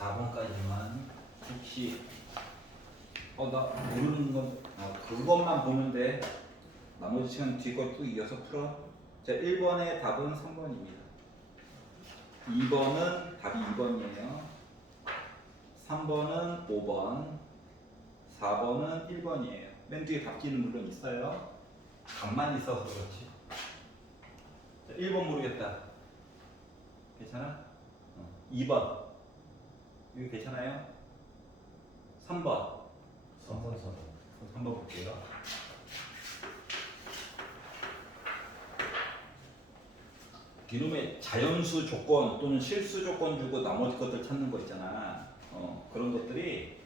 4번까지만 혹시 나 모르는 건 그것만 보면 돼. 나머지 시간 뒤에 걸또 이어서 풀어. 자, 1번의 답은 3번입니다. 2번은 답이 2번이에요. 3번은 5번, 4번은 1번이에요. 맨 뒤에 답지는 물론 있어요. 답만 있어서 그렇지. 자, 1번 모르겠다. 괜찮아? 2번. 이거 괜찮아요? 3번. 3번 볼게요. 이놈의 자연수 조건 또는 실수 조건 주고 나머지 것들 찾는 거 있잖아. 그런 것들이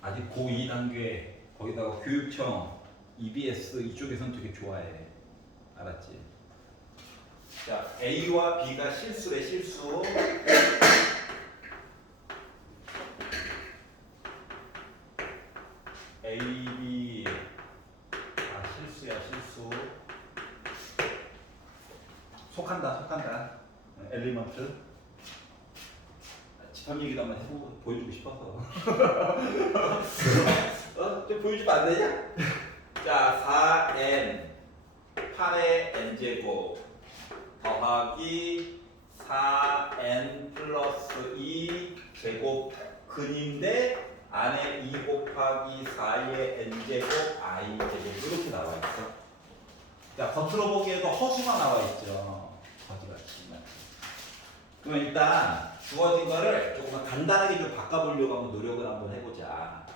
아직 고2 단계 거기다가 교육청, EBS 이쪽에서는 되게 좋아해. 알았지? 자, A와 B가 실수래, 실수. A, B 실수야, 실수. 속한다. 엘리먼트. 집합 얘기도 한번 보여주고 싶어서. 좀 보여주면 안 되냐? 자, 4n 8의 n제곱 더하기 4n 플러스 2 제곱 근인데 안에 2 곱하기 4의 n제곱 i 제곱 이렇게 나와 있어. 자, 겉으로 보기에도 허수가 나와 있죠. 거지같이. 그럼 일단 주어진 거를 조금 간단하게 좀 바꿔보려고 한번 노력을 한번 해보자.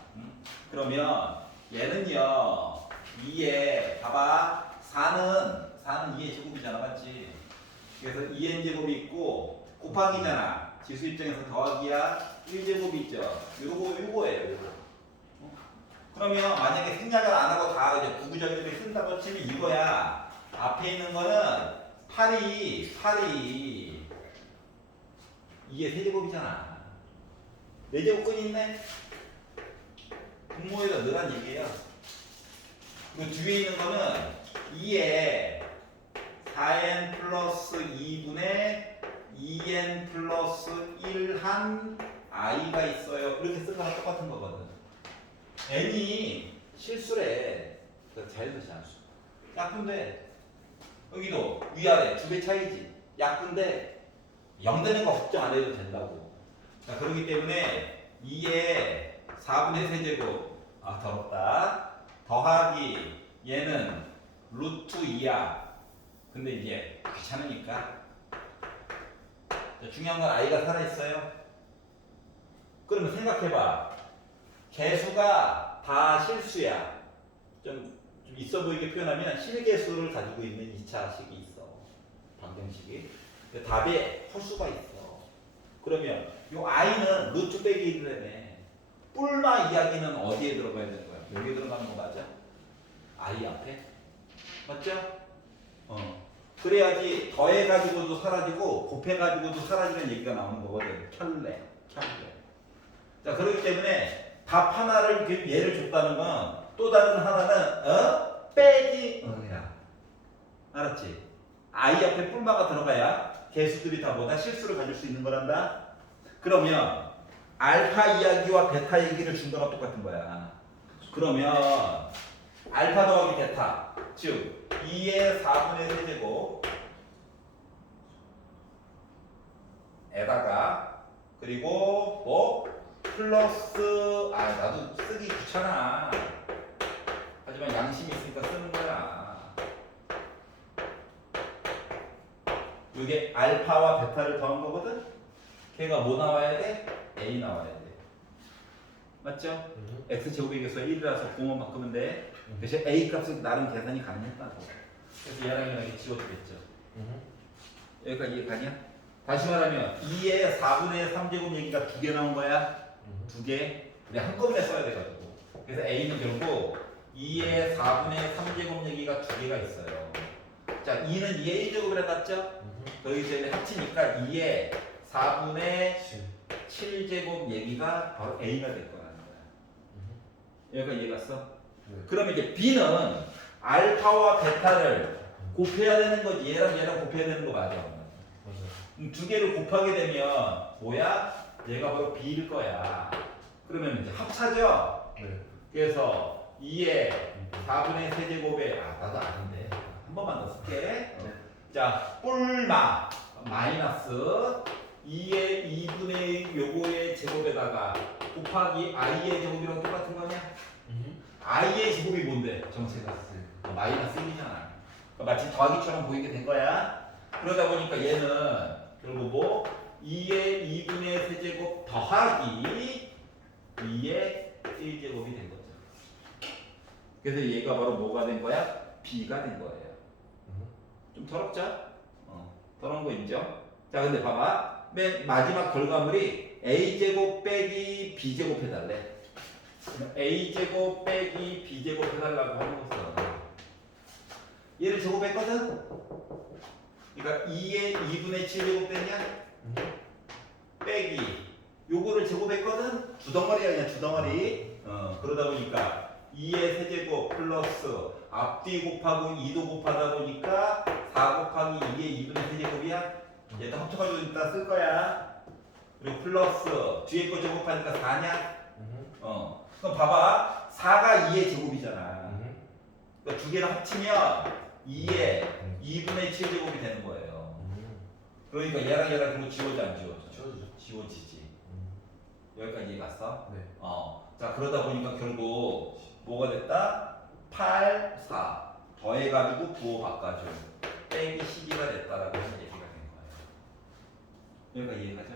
그러면 얘는요 2에 봐봐 4는 2의 제곱이잖아, 맞지? 그래서 2n 제곱이 있고 곱하기잖아. 지수 입장에서 더하기야 1제곱이 있죠. 요거예요, 요거. 그러면 만약에 생략을 안 하고 다 이제 구구절절히 쓴다고 치면 이거야. 앞에 있는 거는 8이 2의 세제곱이잖아. 4제곱 끈이 있네. 분모에다 넣으란 얘기예요. 그리고 뒤에 있는 거는 2에 4n 플러스 2분의 2n 플러스 1한 i가 있어요. 이렇게 쓴 거랑 똑같은 거거든. n이 실수래. 자연수 함수. 약분데 여기도 위아래 두 배 차이지. 약분데 0 되는 거 걱정 안 해도 된다고. 자, 그렇기 때문에 2에 4분의 세제곱 더럽다. 더하기 얘는 루트 2야. 근데 이제 귀찮으니까. 자, 중요한 건 i가 살아있어요. 그러면 생각해봐. 개수가 다 실수야. 좀 있어 보이게 표현하면 실개수를 가지고 있는 2차식이 있어. 방정식이. 근데 답에 허수가 있어. 그러면 요 i는 루트 빼기 1이라며. 뿔마 이야기는 어디에 들어가야 되는 거야? 여기에 들어가는 거 맞아? i 앞에? 맞죠? 그래야지 더해가지고도 사라지고 곱해가지고도 사라지는 얘기가 나오는 거거든. 켤레. 자, 그렇기 때문에 답 하나를 예를 줬다는 건 또 다른 하나는 빼기 야. 알았지? i 앞에 뿔마가 들어가야 개수들이 다 뭐다 실수를 가질 수 있는 거란다. 그러면 알파 이야기와 베타 얘기를 준 거랑 똑같은 거야. 그러면 알파 더하기 베타, 즉 2의 4분의 세제곱 에다가 그리고 뭐 플러스 나도 쓰기 귀찮아. 하지만 양심이 있으니까 쓰는 거야. 이게 알파와 베타를 더한 거거든. 걔가 뭐 나와야 돼? A 나와야 돼. 맞죠? x제곱의 개수가 1이라서 공원 바꾸면 돼. 대신 A 값은 나름 계산이 가능했다고. 그래서 얘랑 이렇게 지워주겠죠. 여기까지 이해 가냐? 다시 말하면 2의 4분의 3제곱 얘기가 2개 나온 거야. 2개. 우리 한꺼번에 써야 돼가지고. 그래서 A는 결국 2의 4분의 3제곱 얘기가 2개가 있어요. 자, 2는 2의 1제곱을 해놨죠? 여기서 이제 합치니까 2의 4분의 7제곱 얘기가 바로 A가 될 거라는 거야. 여기까지 이해 갔어? 그러면 이제 B는 알파와 베타를 곱해야 되는 거지. 얘랑 곱해야 되는 거 맞아. 두 개를 곱하게 되면 뭐야? 얘가 바로 b일 거야. 그러면 이제 합차죠. 네. 그래서 2의 4분의 세제곱에 나도 아는데 한 번만 더 쓸게. 자, 뿔마 마이너스 2의 2분의 요거의 제곱에다가 곱하기 i의 제곱이랑 똑같은 거냐? i의 제곱이 뭔데? 정체가스 마이너스 1이잖아. 그러니까 마치 더하기처럼 보이게 된 거야. 그러다 보니까 얘는 결국 뭐 2의 2분의 세제곱 더하기 2의 1제곱이 된 거죠. 그래서 얘가 바로 뭐가 된 거야? b가 된 거예요. 좀 더럽죠? 더러운 거 인정? 자, 근데 봐봐. 맨 마지막 결과물이 a제곱 빼기 b제곱 해달래. a제곱 빼기 b제곱 해달라고 하는 거죠. 얘를 제곱했거든? 그러니까 2의 2분의 7제곱 됐냐? 빼기 요거를 제곱했거든? 두 덩어리야 그냥 두 덩어리. 그러다 보니까 2의 세제곱 플러스 앞뒤 곱하고 2도 곱하다 보니까 4 곱하기 2의 2분의 세제곱이야. 얘도 합쳐가지고 이따 쓸 거야. 그리고 플러스 뒤에 거 제곱하니까 4냐? 그럼 봐봐. 4가 2의 제곱이잖아. 그러니까 두 개를 합치면 2의 2분의 7제곱이 되는 거예요. 그러니까 얘랑 얘랑 결국 지워져 안 지워져? 지워지지. 여기까지 이해 갔어? 네. 자, 그러다 보니까 결국 뭐가 됐다? 8, 4 더해가지고 9, 5 바꿔줘. 빼기 12가 됐다라고 하는 얘기가 된 거예요. 여기까지 이해가죠?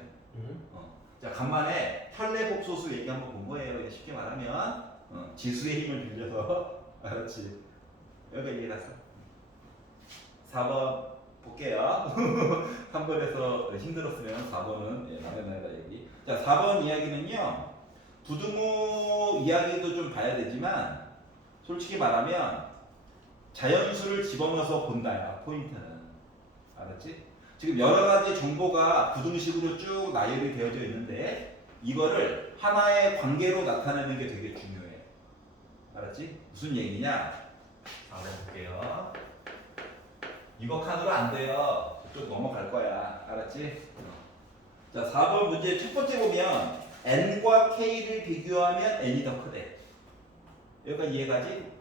자, 간만에 혈내복소수 얘기 한번 본 거예요. 쉽게 말하면 지수의 힘을 빌려서 알았지? 여기까지 이해갔어? 4번 볼게요. 3번에서 힘들었으면 4번은 남의 나라 얘기. 자, 4번 이야기는요. 부등호 이야기도 좀 봐야 되지만 솔직히 말하면 자연수를 집어넣어서 본다야 포인트는. 알았지? 지금 여러 가지 정보가 부등식으로 쭉 나열이 되어져 있는데 이거를 하나의 관계로 나타내는 게 되게 중요해. 알았지? 무슨 얘기냐? 한번 볼게요. 이거 칸으로 안 돼요. 좀 넘어갈 거야. 알았지? 자, 4번 문제 첫 번째 보면 n과 k를 비교하면 n이 더 크대. 여기까지 이해가지?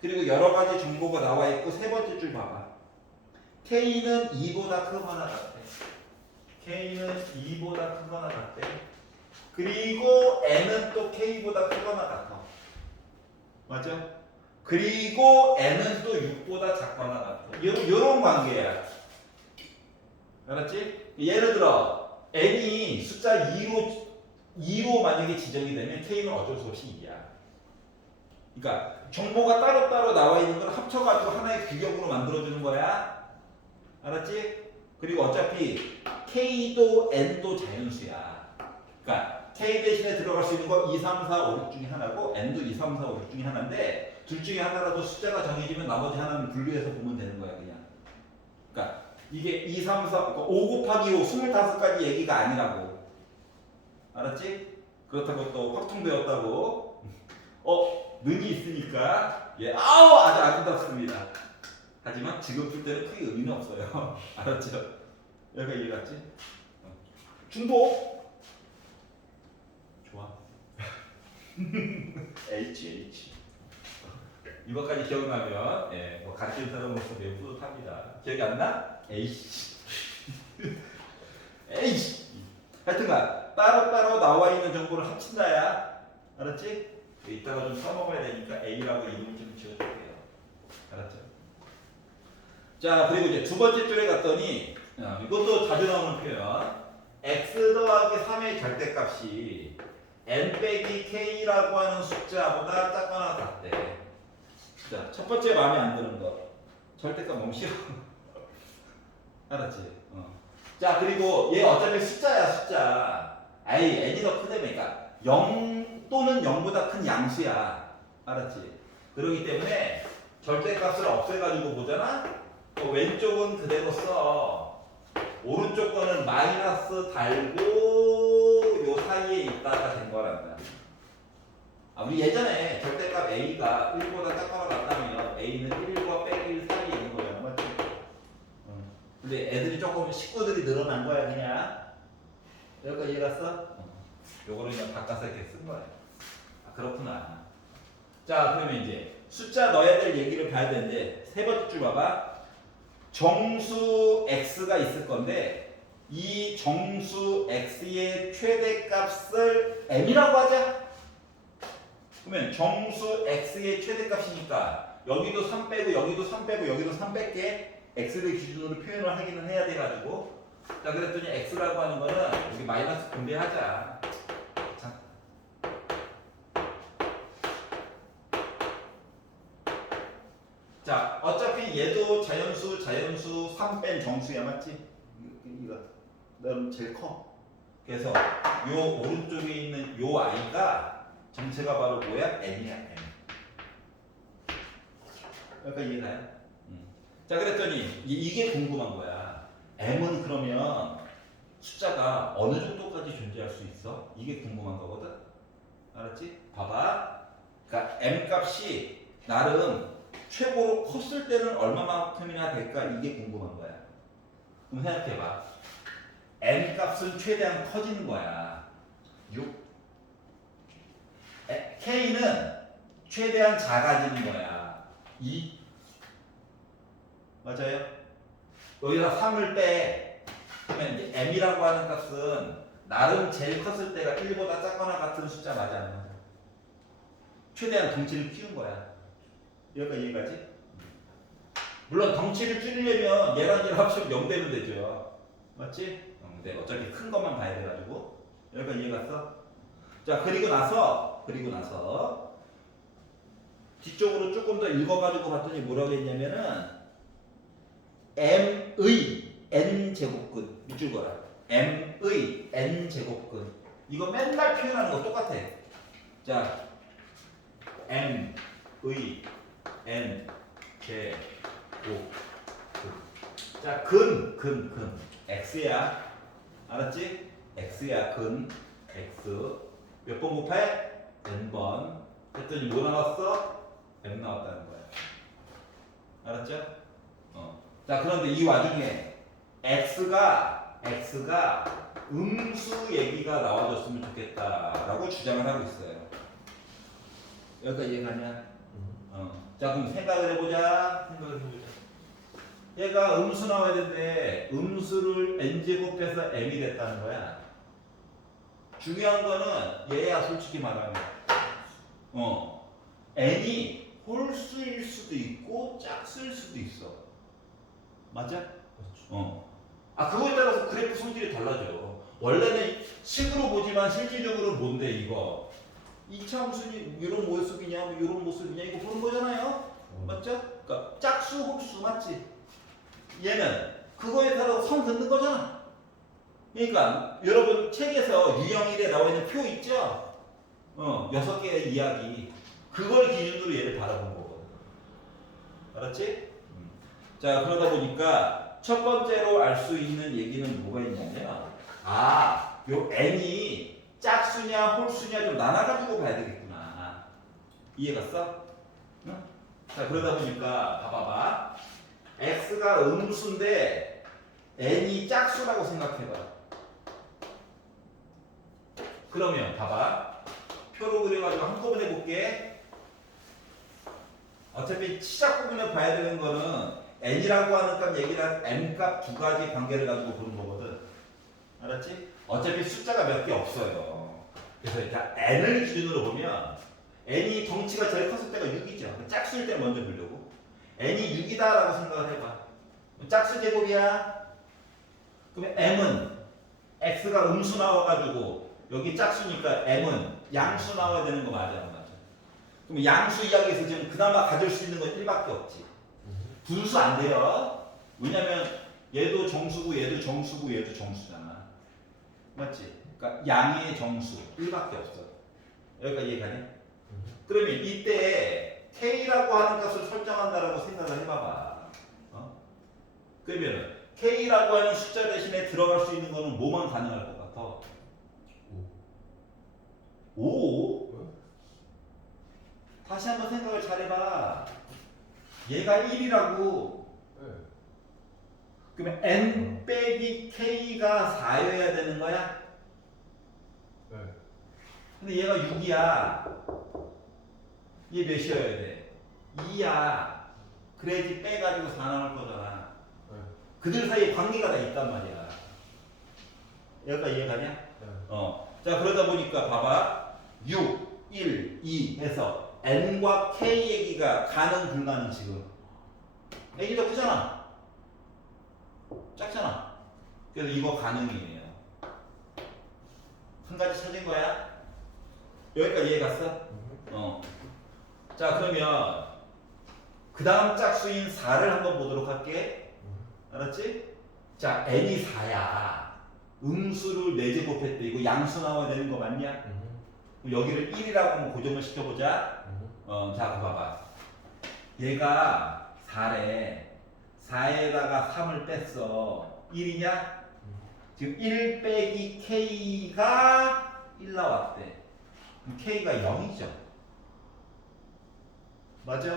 그리고 여러 가지 정보가 나와 있고 세 번째 줄 봐봐. k는 2보다 크거나 같대. k는 2보다 크거나 같대. 그리고 n은 또 k보다 크거나 같아. 맞죠? 그리고 n은 또 6보다 작거나 같아. 요런 관계야. 알았지? 예를 들어 n이 숫자 2로 만약에 지정이 되면 k는 어쩔 수 없이 2야. 그러니까 정보가 따로따로 나와 있는 걸 합쳐가지고 하나의 규격으로 만들어주는 거야. 알았지? 그리고 어차피 k도 n도 자연수야. 그러니까 k 대신에 들어갈 수 있는 거 2, 3, 4, 5, 6 중에 하나고 n도 2, 3, 4, 5, 6 중에 하나인데 둘 중에 하나라도 숫자가 정해지면 나머지 하나는 분류해서 보면 되는 거야 그냥. 그러니까 이게 2, 3, 4, 그러니까 5 곱하기 5, 25까지 얘기가 아니라고. 알았지? 그렇다고 또 확통 배웠다고 능이 있으니까 아주 아름답습니다. 하지만 지금 풀 때는 크게 의미는 없어요. 알았죠? 여기가 이해 갔지? 중복 좋아. H 이거까지 기억나면 뭐 가르치는 사람으로서 매우 뿌듯합니다. 기억이 안 나? H 하여튼간 따로따로 나와 있는 정보를 합친다야. 알았지? 이따가 좀 써먹어야 되니까 A라고 이름을 좀 지어줄게요. 알았죠? 자, 그리고 이제 두 번째 줄에 갔더니 이것도 자주 나오는 표현. x 더하기 3의 절대값이 n 빼기 k라고 하는 숫자보다 작거나 같대. 자, 첫 번째 마음에 안 드는 거. 절대값 너무 싫어. 알았지? 자, 그리고 얘 어차피 숫자야, 숫자. n이 더 크다며. 그러니까 0 또는 0보다 큰 양수야. 알았지? 그렇기 때문에 절대값을 없애가지고 보잖아? 왼쪽은 그대로 써. 오른쪽 거는 마이너스 달고 요 사이에 있다가 된 거란다. 우리 예전에 절대값 a가 1보다 작거나 같다면 a는 1과 빼기 1 사이에 있는 거잖아. 맞지? 근데 애들이 조금 식구들이 늘어난 거야 그냥. 여기까지 이해갔어? 요거를 그냥 바꿔서 이렇게 쓴 거야. 아, 그렇구나. 자, 그러면 이제 숫자 넣어야 될 얘기를 봐야 되는데 세 번째 줄 봐봐. 정수 x가 있을 건데 이 정수 x의 최대값을 m이라고 하자. 그러면 정수 x의 최대값이니까 여기도 3 빼고 여기도 3 빼고 여기도 3 뺄게 x를 기준으로 표현을 하기는 해야 돼가지고 자 그랬더니 x라고 하는 거는 여기 마이너스 분배하자. 자 어차피 얘도 자연수 3 뺀 정수야 맞지? 이거 넌 제일 커. 그래서 요 오른쪽에 있는 요 i가 전체가 바로 뭐야? n이야 n. 약간 이해가요? 자 그랬더니 이게 궁금한 거야. m은 그러면 숫자가 어느 정도까지 존재할 수 있어? 이게 궁금한 거거든. 알았지? 봐봐. 그러니까 m 값이 나름 최고로 컸을 때는 얼마만큼이나 될까? 이게 궁금한 거야. 그럼 생각해봐. n 값은 최대한 커지는 거야. 6. k는 최대한 작아지는 거야. 2. 맞아요? 여기다 3을 빼. 그러면 이제 m이라고 하는 값은 나름 제일 컸을 때가 1보다 작거나 같은 숫자 맞아 안 맞아? 최대한 덩치를 키운 거야. 여기까지 이해가지? 물론 덩치를 줄이려면 얘랑 얘랑 합치면 0 되면 되죠. 맞지? 근데 어차피 큰 것만 봐야 돼가지고 여기까지 이해갔어? 자 그리고 나서 뒤쪽으로 조금 더 읽어가지고 봤더니 뭐라고 했냐면은 m의 n제곱근 밑줄 거라. m의 n제곱근 이거 맨날 표현하는 거 똑같아. 자 m의 n제곱근 자 근 x야. 알았지? x야 근 x 몇 번 곱해? n번 했더니 뭐 나왔어? m 나왔다는 거야. 알았죠? 자 그런데 이 와중에 x가 음수 얘기가 나와줬으면 좋겠다라고 주장을 하고 있어요. 여기까지 이해가냐? 자 그럼 생각을 해보자. 얘가 음수 나와야 되는데 음수를 n제곱해서 m이 됐다는 거야. 중요한 거는 얘야 솔직히 말하면 n이 홀수일 수도 있고 짝수일 수도 있어. 맞아? 그렇죠. 아 그거에 따라서 그래프 성질이 달라져. 원래는 식으로 보지만 실질적으로 뭔데 이거 2차 함수니 이런 모습이냐 이런 모습이냐 이거 보는 거잖아요. 맞죠? 그러니까 짝수 홀수 맞지? 얘는 그거에 따라서 선 긋는 거잖아. 그러니까 여러분 책에서 유형일에 나와 있는 표 있죠? 6개의 이야기 그걸 기준으로 얘를 바라본 거거든. 알았지? 자 그러다 보니까 첫 번째로 알 수 있는 얘기는 뭐가 있냐면 요 n이 짝수냐 홀수냐 좀 나눠가지고 봐야 되겠구나. 이해갔어? 응? 자 그러다 보니까 봐봐 x가 음수인데 n이 짝수라고 생각해봐. 그러면 봐봐 표로 그려가지고 한꺼번에 볼게. 어차피 시작 부분에 봐야 되는 거는 n이라고 하는 값 얘기랑 m 값 두 가지 관계를 가지고 보는 거거든. 알았지? 어차피 숫자가 몇 개 없어요. 그래서 이렇게 n을 기준으로 보면 n이 덩치가 제일 컸을 때가 6이죠. 짝수일 때 먼저 보려고. n이 6이다라고 생각을 해봐. 짝수 제곱이야. 그러면 m은 x가 음수 나와가지고 여기 짝수니까 m은 양수 나와야 되는 거 맞아 안 맞아? 그럼 양수 이야기에서 지금 그나마 가질 수 있는 건 1밖에 없지. 분수 안 돼요. 왜냐면 얘도 정수고 얘도 정수고 얘도 정수잖아. 맞지? 그러니까 양의 정수 1밖에 없어. 여기까지 이해가네? 그러면 이때 k라고 하는 값을 설정한다라고 생각을 해봐봐. 그러면 k라고 하는 숫자 대신에 들어갈 수 있는 거는 뭐만 가능할 것 같아? 5? 다시 한번 생각을 잘해봐. 얘가 1이라고. 그러면 n 빼기 k가 4여야 되는 거야? 근데 얘가 6이야. 얘 몇이어야 돼? 2야. 그래야지 빼가지고 4 나올 거잖아. 네. 그들 사이에 관계가 다 있단 말이야. 여기까지 이해가냐? 네. 자, 그러다 보니까 봐봐. 6, 1, 2 해서 n과 k 얘기가 가능 불가능 지금. n이 더 크잖아. 작잖아. 그래서 이거 가능이에요. 한 가지 찾은 거야? 여기까지 이해 갔어? 자, 그러면 그 다음 짝수인 4를 한번 보도록 할게. 알았지? 자, n이 4야. 음수를 4제곱했대. 이거 양수 나와야 되는 거 맞냐? 그럼 여기를 1이라고 한번 고정을 시켜보자. 자, 그거 봐봐. 얘가 4래. 4에다가 3을 뺐어. 1이냐? 지금 1 빼기 k가 1 나왔대. 그럼 k가 0이죠. 맞아?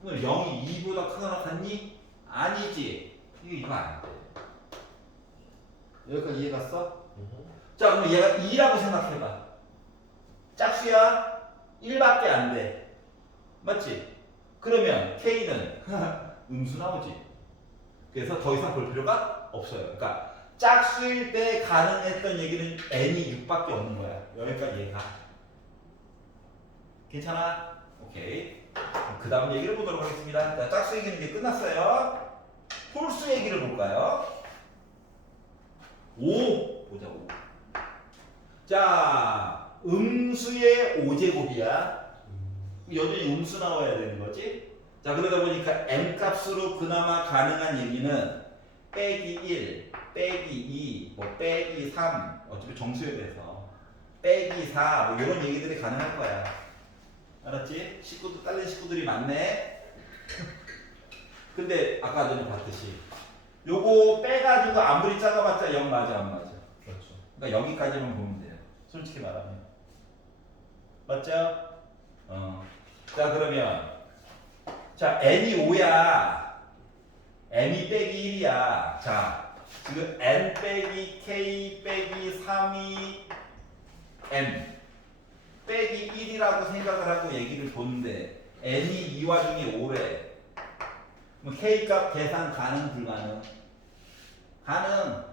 그럼 0이 2보다 크거나 같니? 아니지. 이거 안 돼. 여기까지 이해 갔어? 자, 그럼 얘가 2라고 생각해봐. 짝수야? 1밖에 안 돼. 맞지? 그러면 K는 음수 나오지. 그래서 더 이상 볼 필요가 없어요. 그러니까 짝수일 때 가능했던 얘기는 n이 6밖에 없는 거야. 여기까지 이해가. 괜찮아? 오케이. 그 다음 얘기를 보도록 하겠습니다. 자, 짝수 얘기는 이제 끝났어요. 홀수 얘기를 볼까요? 5 보자. 5. 자, 음수의 5제곱이야. 여전히 음수 나와야 되는 거지. 자, 그러다 보니까 m 값으로 그나마 가능한 얘기는 빼기 1, 빼기 2, 뭐 빼기 3, 어차피 정수에 대해서 빼기 4, 뭐 이런 얘기들이 가능할 거야. 알았지? 다른 식구들이 많네. 근데 아까 전에 봤듯이 요거 빼가지고 아무리 작아봤자 0 맞아 안 맞아? 그렇죠. 그러니까 여기까지만 보면 돼요. 솔직히 말하면. 맞죠? 자, 그러면 자, n이 5야. m이 빼기 1이야. 자, 지금 n 빼기 k 빼기 3이 m 빼기 1이라고 생각을 하고 얘기를 보는데 n이 이 와중에 5래. 그럼 k 값 계산 가능 불가능? 가능.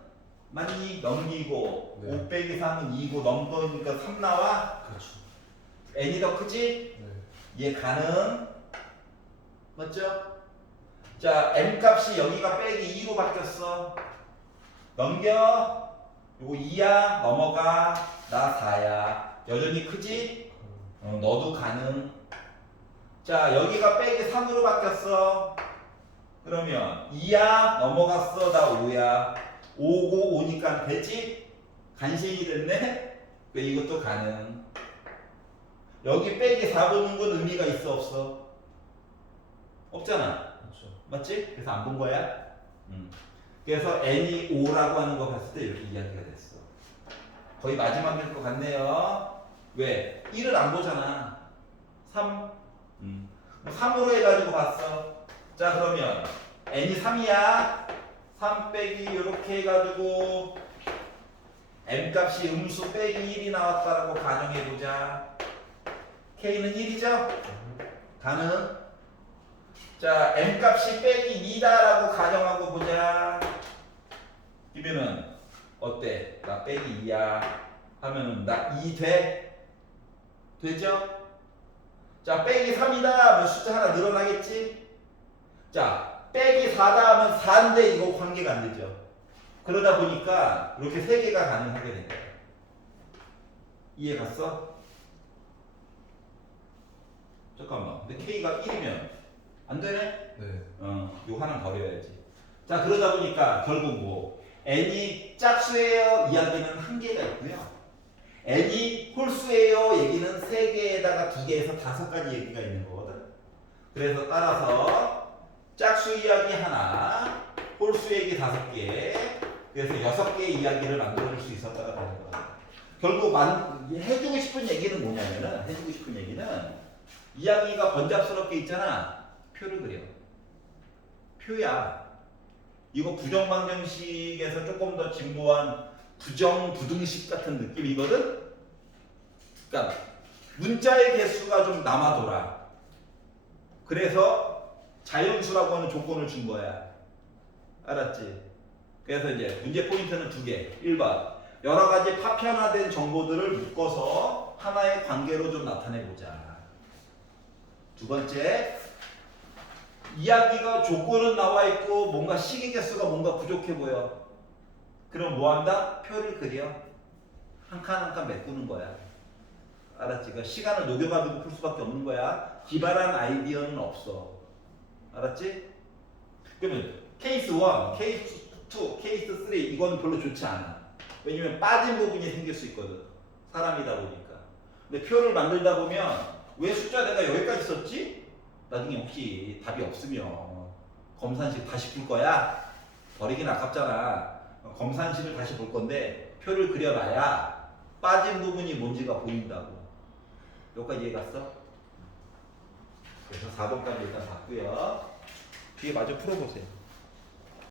맞니? 넘기고 네. 5 빼기 3은 2고 넘기니까 3 나와? 그렇죠. n이 더 크지? 네. 얘 가능. 맞죠? 자, m 값이 여기가 빼기 2로 바뀌었어. 넘겨. 요거 2야. 넘어가. 나 4야. 여전히 크지? 너도 가능. 자, 여기가 빼기 3으로 바뀌었어. 그러면 2야. 넘어갔어. 나 5야. 5고 5니까 되지? 간신히 됐네? 이것도 가능. 여기 빼기 4 보는 건 의미가 있어 없어? 없잖아. 그렇죠. 맞지? 그래서 안 본 거야? 그래서 n이 5라고 하는 거 봤을 때 이렇게 이야기가 됐어. 거의 마지막일 것 같네요. 왜? 1을 안 보잖아. 3? 3으로 해가지고 봤어. 자, 그러면 n이 3이야. 3 빼기 이렇게 해가지고 m 값이 음수 빼기 1이 나왔다라고 가정해보자. k는 1이죠? 가능. 자, m 값이 빼기 2다라고 가정하고 보자. 이면은 어때? 나 빼기 2야 하면은 나 2 돼? 되죠? 자, 빼기 3이다 하면 숫자 하나 늘어나겠지? 자, 빼기 4다 하면 4인데 이거 관계가 안 되죠. 그러다 보니까 이렇게 3개가 가능하게 된 거야. 이해 갔어? 잠깐만. 근데 k가 1이면 안 되네? 네. 요 하나 버려야지. 자, 그러다 보니까 결국 뭐 n이 짝수예요 이야기는 한계가 있고요. n이 홀수예요 얘기는 3개에다가 2개에서 5가지 얘기가 있는 거거든. 그래서 따라서 짝수 이야기 하나, 홀수 얘기 5개, 그래서 6개의 이야기를 만들어줄 수 있었다가 되는 거야. 결국 해주고 싶은 얘기는 뭐냐면은, 해주고 싶은 얘기는 이야기가 번잡스럽게 있잖아. 표를 그려. 표야. 이거 부정방정식에서 조금 더 진보한 부정부등식 같은 느낌이거든? 그러니까 문자의 개수가 좀 남아돌아. 그래서 자연수라고 하는 조건을 준 거야. 알았지? 그래서 이제 문제 포인트는 두 개. 1번. 여러 가지 파편화된 정보들을 묶어서 하나의 관계로 좀 나타내보자. 두 번째. 이야기가 조건은 나와 있고 뭔가 시기 개수가 뭔가 부족해 보여. 그럼 뭐 한다? 표를 그려. 한 칸 한 칸 메꾸는 거야. 알았지? 그러니까 시간을 녹여가지고 풀 수밖에 없는 거야. 기발한 아이디어는 없어. 알았지? 그러면 케이스 1, 케이스 2, 케이스 3 이거는 별로 좋지 않아. 왜냐면 빠진 부분이 생길 수 있거든. 사람이다 보니까. 근데 표를 만들다 보면 왜 숫자 내가 여기까지 썼지? 나중에 혹시 답이 없으면 검산식 다시 풀 거야? 버리긴 아깝잖아. 검산식을 다시 볼 건데 표를 그려놔야 빠진 부분이 뭔지가 보인다고. 여기까지 이해 갔어? 그래서 4번까지 일단 봤고요. 뒤에 마저 풀어보세요.